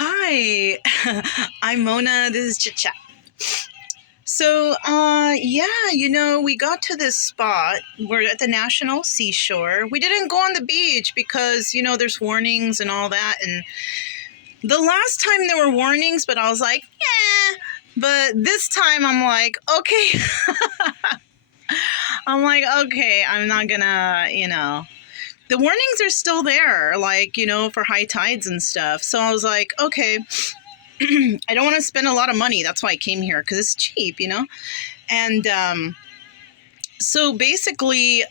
Hi, I'm Mona. This is Chit Chat. So, we got to this spot. We're at the National Seashore. We didn't go on the beach because, there's warnings and all that. And the last time there were warnings, but I was like, yeah. But this time I'm like, okay. I'm not gonna. The warnings are still there, for high tides and stuff. So I was like, okay. I don't want to spend a lot of money. That's why I came here, because it's cheap. And so basically,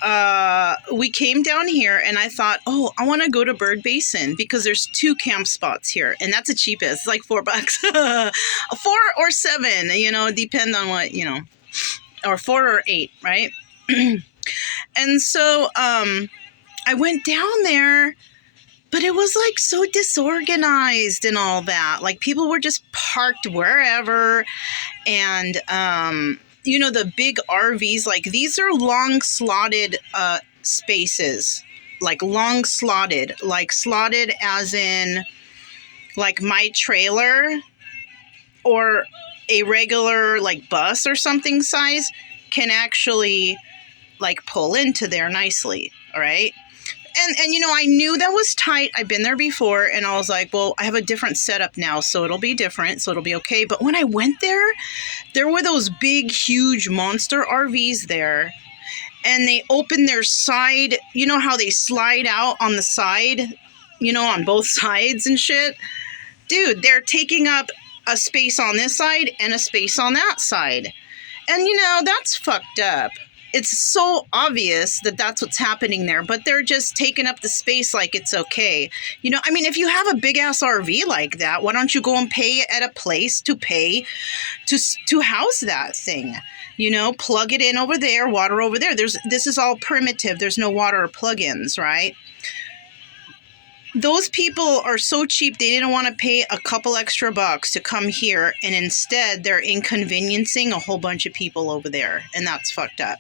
we came down here and I thought, oh, I want to go to Bird Basin because there's 2 camp spots here. And that's the cheapest. It's like $4. 4 or 7, depend on what, or 4 or 8, right? And so I went down there. But it was like so disorganized and all that. Like people were just parked wherever. And, the big RVs, like these are long slotted spaces. Like long slotted. Like slotted as in like my trailer or a regular like bus or something size can actually like pull into there nicely. All right. And I knew that was tight. I've been there before, and I was like, well, I have a different setup now, so it'll be different, so it'll be okay. But when I went there were those big, huge monster RVs there, and they opened their side. You know how they slide out on the side, on both sides and shit? Dude, they're taking up a space on this side and a space on that side. And, that's fucked up. It's so obvious that that's what's happening there, but they're just taking up the space like it's okay. If you have a big ass RV like that, why don't you go and pay at a place to pay to house that thing? Plug it in over there, water over there. This is all primitive. There's no water or plug-ins, right? Those people are so cheap, they didn't want to pay a couple extra bucks to come here, and instead they're inconveniencing a whole bunch of people over there, and that's fucked up.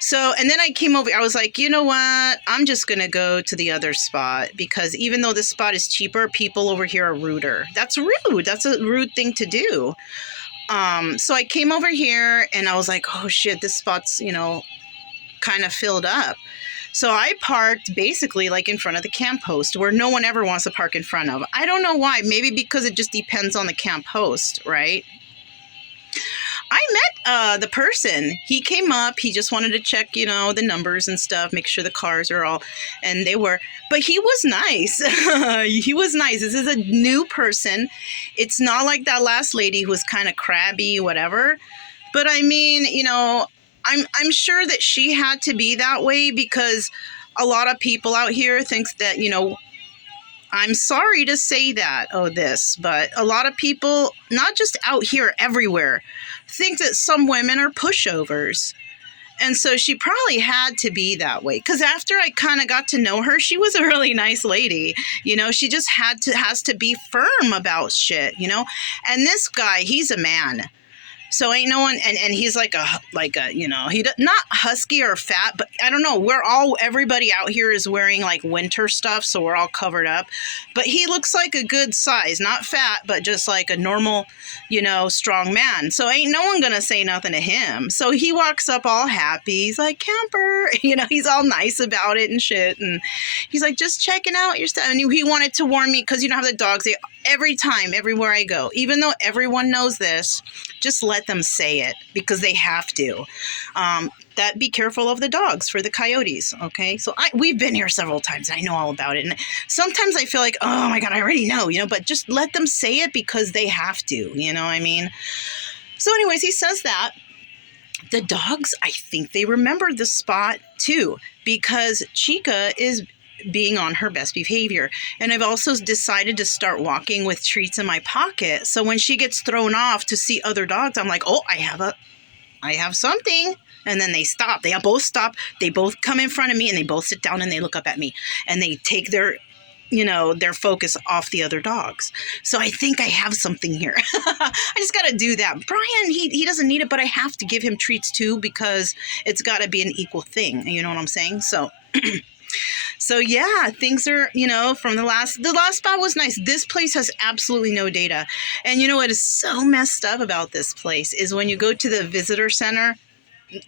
So, and then I came over, I was like, you know what? I'm just going to go to the other spot because even though this spot is cheaper, people over here are ruder. That's rude. That's a rude thing to do. So I came over here and I was like, oh shit, this spot's, kind of filled up. So I parked basically like in front of the camp host where no one ever wants to park in front of. I don't know why. Maybe because it just depends on the camp host, right? I met the person. He came up. He just wanted to check, the numbers and stuff, make sure the cars are all, and they were. But he was nice. He was nice. This is a new person. It's not like that last lady who was kind of crabby, whatever. But I mean, I'm sure that she had to be that way because a lot of people out here think that, I'm sorry to say that, but a lot of people, not just out here, everywhere, think that some women are pushovers. And so she probably had to be that way. Because after I kind of got to know her, she was a really nice lady. She just has to be firm about shit, And this guy, he's a man. So ain't no one, and he's like a, not husky or fat, but I don't know. Everybody out here is wearing like winter stuff, so we're all covered up. But he looks like a good size, not fat, but just like a normal, strong man. So ain't no one gonna say nothing to him. So he walks up all happy. He's like, camper, he's all nice about it and shit. And he's like, just checking out your stuff. And he wanted to warn me because how the dogs, everywhere I go, even though everyone knows this, just let them say it because they have to. That be careful of the dogs for the coyotes. Okay. So we've been here several times. And I know all about it. And sometimes I feel like, oh my God, I already know, but just let them say it because they have to, So anyways, he says that. The dogs, I think they remember the spot too, because Chica is being on her best behavior. And I've also decided to start walking with treats in my pocket. So when she gets thrown off to see other dogs, I'm like, oh, I have something. And then they stop. They both stop. They both come in front of me and they both sit down and they look up at me and they take their focus off the other dogs. So I think I have something here. I just got to do that. Brian, he doesn't need it, but I have to give him treats too because it's got to be an equal thing. You know what I'm saying? So So yeah, things are, from the last spot was nice. This place has absolutely no data. And you know what is so messed up about this place is when you go to the visitor center,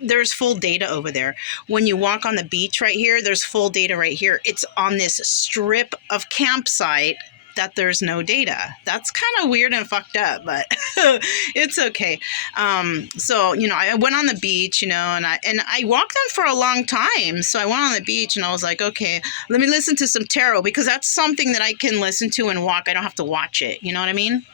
there's full data over there. When you walk on the beach right here, there's full data right here. It's on this strip of campsite that there's no data. That's kind of weird and fucked up, but it's okay. So, I went on the beach, and I walked them for a long time. So I went on the beach and I was like, okay, let me listen to some tarot, because that's something that I can listen to and walk. I don't have to watch it. You know what I mean?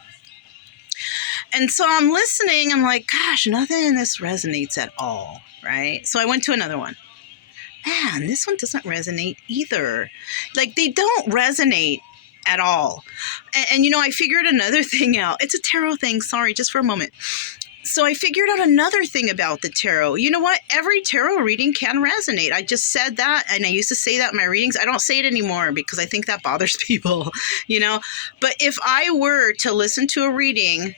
And so I'm listening. I'm like, gosh, nothing in this resonates at all, right? So I went to another one. Man, this one doesn't resonate either. Like, they don't resonate at all. And I figured another thing out. It's a tarot thing. Sorry, just for a moment. So I figured out another thing about the tarot. You know what? Every tarot reading can resonate. I just said that, and I used to say that in my readings. I don't say it anymore because I think that bothers people, But if I were to listen to a reading,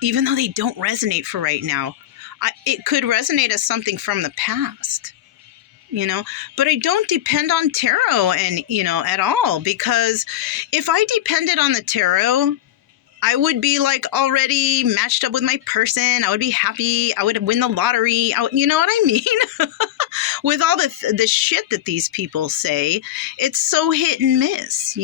even though they don't resonate for right now, it could resonate as something from the past. But I don't depend on tarot at all, because if I depended on the tarot, I would be like already matched up with my person. I would be happy. I would win the lottery. You know what I mean? With all the shit that these people say, it's so hit and miss,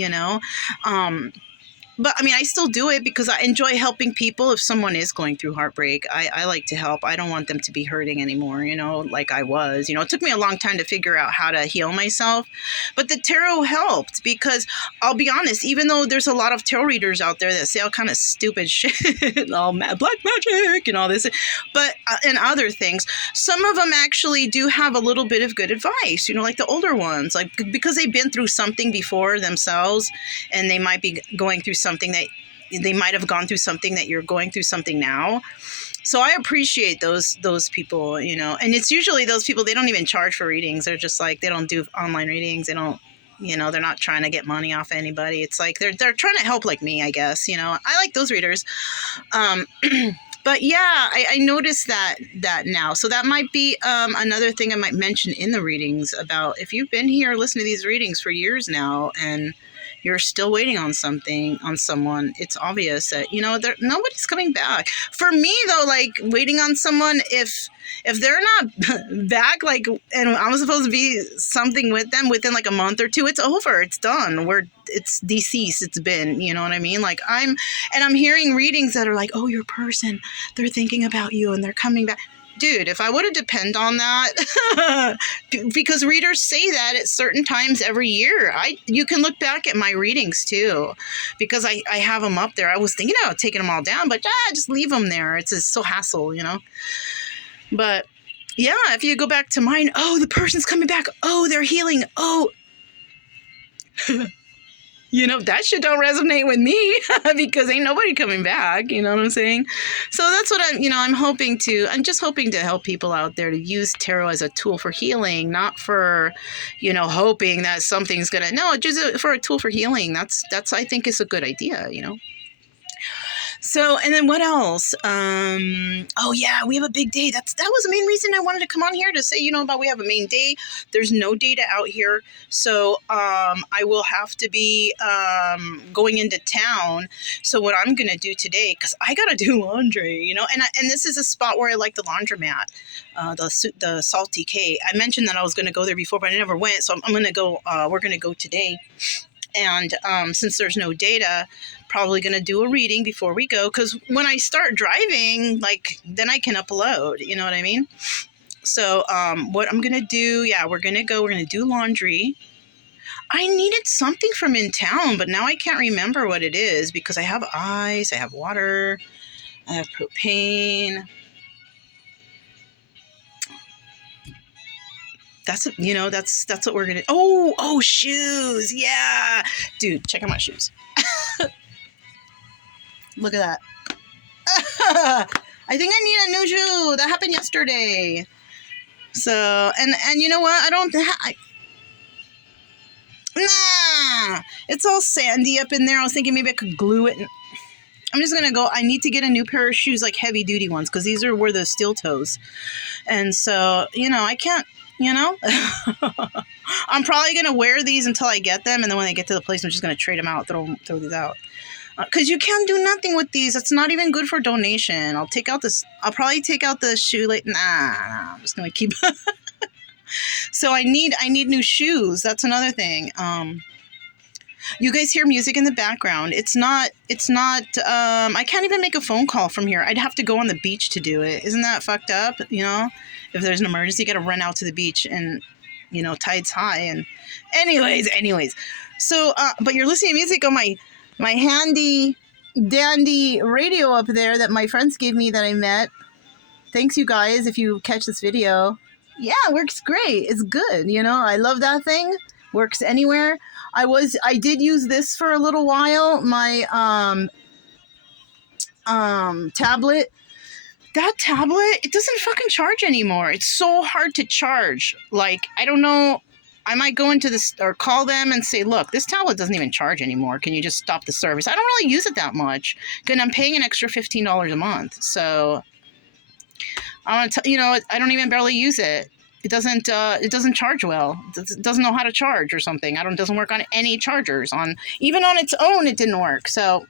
But I still do it because I enjoy helping people. If someone is going through heartbreak, I like to help. I don't want them to be hurting anymore, like I was. It took me a long time to figure out how to heal myself. But the tarot helped, because I'll be honest, even though there's a lot of tarot readers out there that say all kind of stupid shit, all black magic and all this, but and other things, some of them actually do have a little bit of good advice, like the older ones, like because they've been through something before themselves, and they might be going through something that they might have gone through something that you're going through something now. So I appreciate those people, and it's usually those people, they don't even charge for readings. They're just like, they don't do online readings. They don't, they're not trying to get money off anybody. It's like, they're trying to help like me, I guess, I like those readers. But yeah, I noticed that now. So that might be another thing I might mention in the readings about, if you've been here listening to these readings for years now and you're still waiting on someone, it's obvious that, nobody's coming back. For me though, like waiting on someone, if they're not back, like, and I'm supposed to be something with them within like a month or two, it's over, it's done. It's deceased. It's been, you know what I mean? Like I'm hearing readings that are like, oh, your person, they're thinking about you and they're coming back. Dude, if I would have depend on that, because readers say that at certain times every year. You can look back at my readings too, because I have them up there. I was thinking about taking them all down, but just leave them there. It's so hassle, But yeah, if you go back to mine, oh, the person's coming back. Oh, they're healing. Oh, that shit don't resonate with me because ain't nobody coming back. You know what I'm saying? So that's what I'm just hoping to help people out there to use tarot as a tool for healing, not for, hoping that something's just for a tool for healing. That's I think is a good idea, So, and then what else? Oh yeah, we have a big day. That was the main reason I wanted to come on here to say, about we have a main day. There's no data out here. So, I will have to be, going into town. So what I'm going to do today, cause I got to do laundry, and this is a spot where I like the laundromat, the Salty K. I mentioned that I was going to go there before, but I never went. So I'm going to go, we're going to go today. And since there's no data, probably going to do a reading before we go. Because when I start driving, then I can upload. You know what I mean? So what I'm going to do, we're going to do laundry. I needed something from in town, but now I can't remember what it is because I have ice, I have water, I have propane. That's what we're gonna. Oh, shoes, yeah, dude, check out my shoes. Look at that. I think I need a new shoe. That happened yesterday. So and you know what? Nah, it's all sandy up in there. I was thinking maybe I could glue it. I'm just gonna go. I need to get a new pair of shoes, like heavy duty ones, because these were the steel toes, and so I can't. you know? I'm probably going to wear these until I get them. And then when I get to the place, I'm just going to trade them out, throw these out. Because you can't do nothing with these. It's not even good for donation. I'll probably take out the shoe. Nah, I'm just going to keep. So I need new shoes. That's another thing. You guys hear music in the background. It's not, I can't even make a phone call from here. I'd have to go on the beach to do it. Isn't that fucked up? You know, if there's an emergency, you got to run out to the beach and, you know, tide's high. And anyways. So, but you're listening to music on my handy dandy radio up there that my friends gave me that I met. Thanks, you guys, if you catch this video. Yeah, it works great. It's good. You know, I love that thing. Works anywhere. I did use this for a little while. My tablet. That tablet, it doesn't fucking charge anymore. It's so hard to charge. Like, I don't know. I might go into this or call them and say, look, this tablet doesn't even charge anymore. Can you just stop the service? I don't really use it that much. And I'm paying an extra $15 a month. So I want to tell you know, I don't even barely use it. It doesn't charge well. It doesn't know how to charge or something. It doesn't work on any chargers. Even on its own, it didn't work. So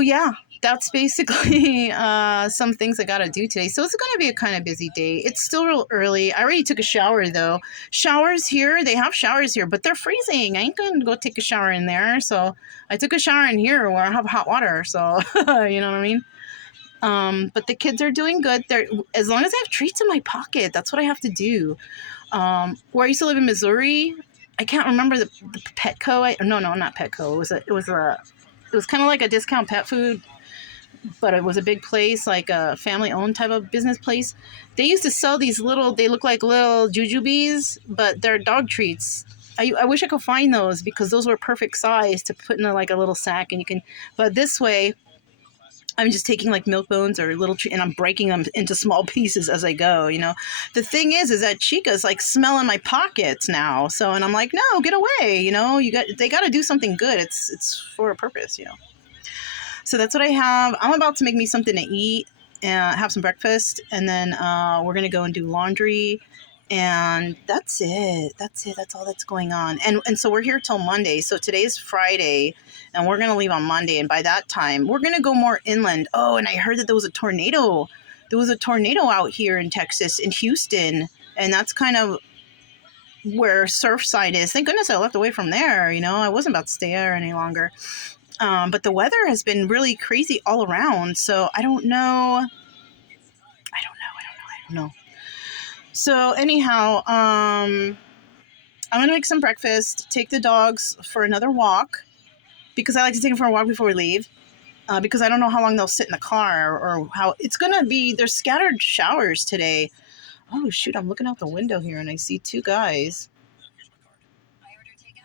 yeah, that's basically some things I got to do today. So it's going to be a kind of busy day. It's still real early. I already took a shower, though. Showers here, they have showers here, but they're freezing. I ain't going to go take a shower in there. So I took a shower in here where I have hot water. So, you know what I mean? But the kids are doing good. As long as I have treats in my pocket, that's what I have to do. Where I used to live in Missouri, I can't remember the Petco. No, not Petco. It was kind of like a discount pet food, but it was a big place, like a family-owned type of business place. They used to sell these they look like little jujubes, but they're dog treats. I wish I could find those because those were perfect size to put in like a little sack, but this way, I'm just taking like milk bones or and I'm breaking them into small pieces as I go, you know. The thing is that Chica's like smelling my pockets now. So, and I'm like, no, get away, you know, they got to do something good. It's for a purpose, you know. So that's what I have. I'm about to make me something to eat and have some breakfast. And then we're going to go and do laundry. And that's it. That's all that's going on. And so we're here till Monday. So today's Friday and we're going to leave on Monday. And by that time, we're going to go more inland. Oh, and I heard that there was a tornado. There was a tornado out here in Texas, in Houston. And that's kind of where Surfside is. Thank goodness I left away from there. You know, I wasn't about to stay there any longer. But the weather has been really crazy all around. So I don't know. So anyhow, I'm going to make some breakfast, take the dogs for another walk because I like to take them for a walk before we leave because I don't know how long they'll sit in the car or how it's going to be. There's scattered showers today. Oh, shoot. I'm looking out the window here and I see two guys.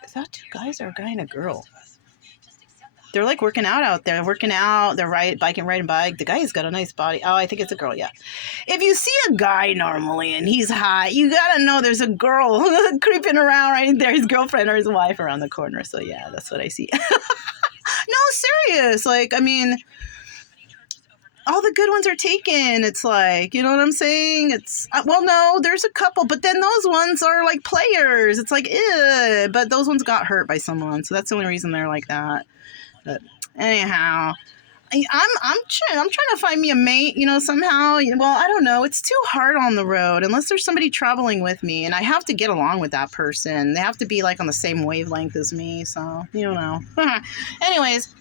Is that two guys or a guy and a girl? They're like working out there. They're riding bike. The guy's got a nice body. Oh, I think it's a girl. Yeah. If you see a guy normally and he's hot, you gotta know there's a girl creeping around right there, his girlfriend or his wife around the corner. So yeah, that's what I see. No, serious. Like, I mean, all the good ones are taken. It's like, you know what I'm saying? It's, well, no, there's a couple, but then those ones are like players. It's like, ew, but those ones got hurt by someone. So that's the only reason they're like that. But anyhow, I'm trying to find me a mate, you know, somehow. Well, I don't know. It's too hard on the road unless there's somebody traveling with me, and I have to get along with that person. They have to be like on the same wavelength as me. So you don't know. Anyways,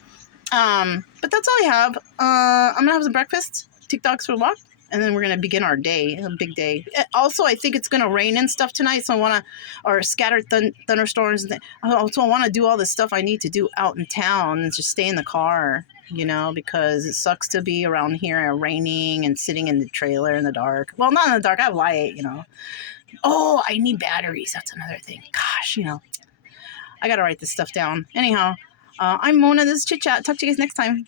but that's all I have. I'm gonna have some breakfast, take dogs for a walk, and then we're gonna begin our day. A big day. Also, I think it's gonna rain and stuff tonight, so I wanna, or scattered thunderstorms. And also, I want to do all the stuff I need to do out in town and just stay in the car, you know, because it sucks to be around here raining and sitting in the trailer in the dark. Well, not in the dark. I have light, you know. Oh, I need batteries. That's another thing. Gosh, you know, I gotta write this stuff down. Anyhow, I'm Mona. This is Chit Chat. Talk to you guys next time.